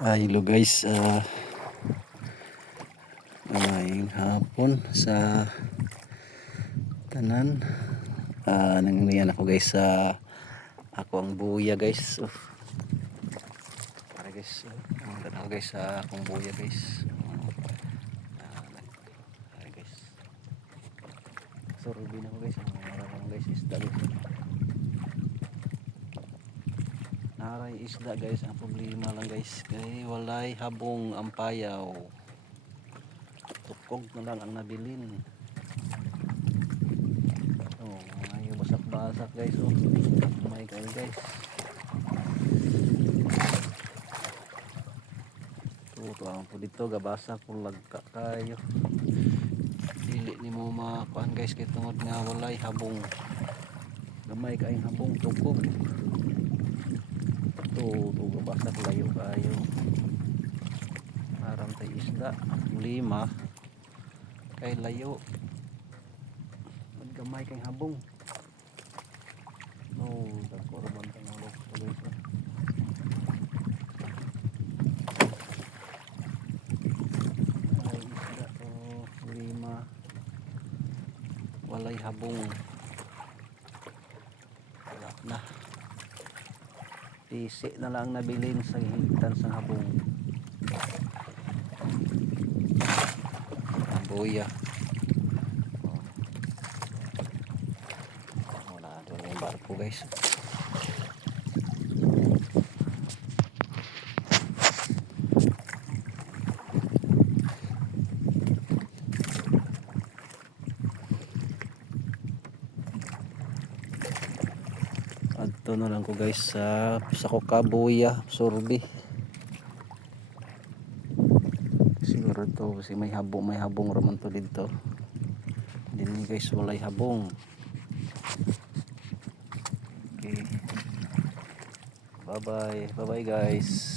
Hello guys, maayong hapon sa tanan. Nangyayari ako guys sa ako ang buya guys. Para guys, ako guys sa akong buya guys. Guys. Sorry din ako guys, ako guys isda guys. Naray isda guys, ang problema lang guys, kay walay habong ang payaw. Tukog na lang ang nabilin. Ayaw basak-basak guys. Oh my god guys. Tutuan po dito gabasak kung lagka kayo. Dili ni mo makuan guys kay tungod nga walay habong. Gamay kaayong habong tukog. Ito gabasak layo kayo. Aram tay isda, lima kay layo. Gamay kay habong. Dako ra man tang alok guys. Walay habong, wala na, pisi na lang nabilin sa higtan sa habong. Ang buya wala doon yung barko guys. Adto na lang ko guys sa Kokabuya Surbi. Siguro to kasi may habong raman to dito. Hindi guys walay habong. Okay. Bye bye guys.